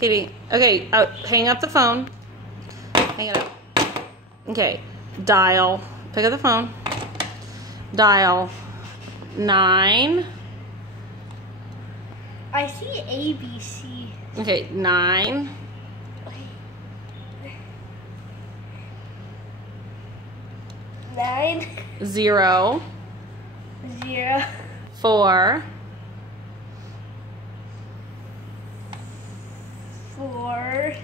Katie. Okay, hang up the phone. Hang it up. Okay, dial. Pick up the phone. Dial 9. I see ABC. Okay, 9. Nine. 0. 0. 4. 4.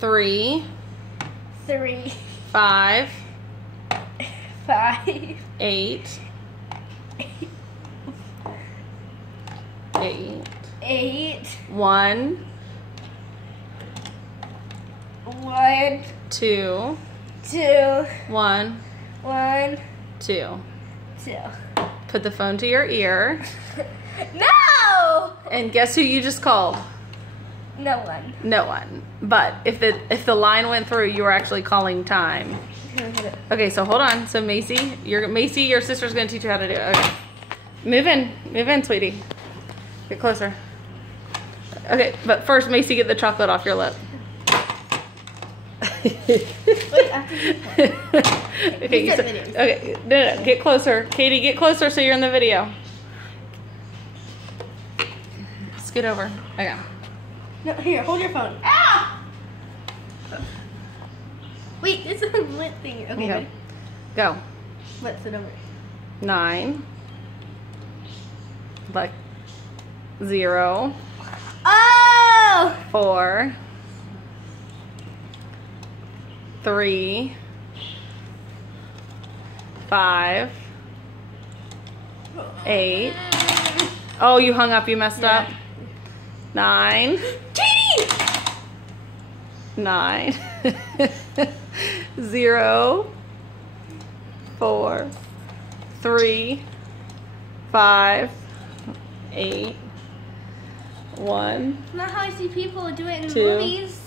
3. 3. 5. 5. 8. 8. 8. 1. 1. 2. 2. 1. 1. 2. 2. Put the phone to your ear. No! And guess who you just called? No one. No one. But if the line went through, you were actually calling time. Okay, so hold on. So Macy, your sister's gonna teach you how to do it. Okay. Move in, sweetie. Get closer. Okay, but first, Macy, get the chocolate off your lip. Wait, after you okay, okay, no, get closer. Katie, get closer so you're in the video. Scoot over. Okay. No, here, hold your phone. Ah! Wait, it's a lit thing. Okay, ready? Go. What's the number? 9. Like 0. Oh! 4. 3. 5. 8. Oh, you hung up. You messed up. 9. Katie! 9. 0. 4. 3. 5. 8. 1. Not how I see people do it in 2. movies.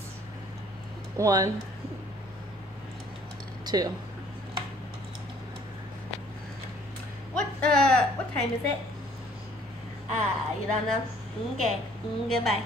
1. 2. What time is it? You don't know? Okay, goodbye.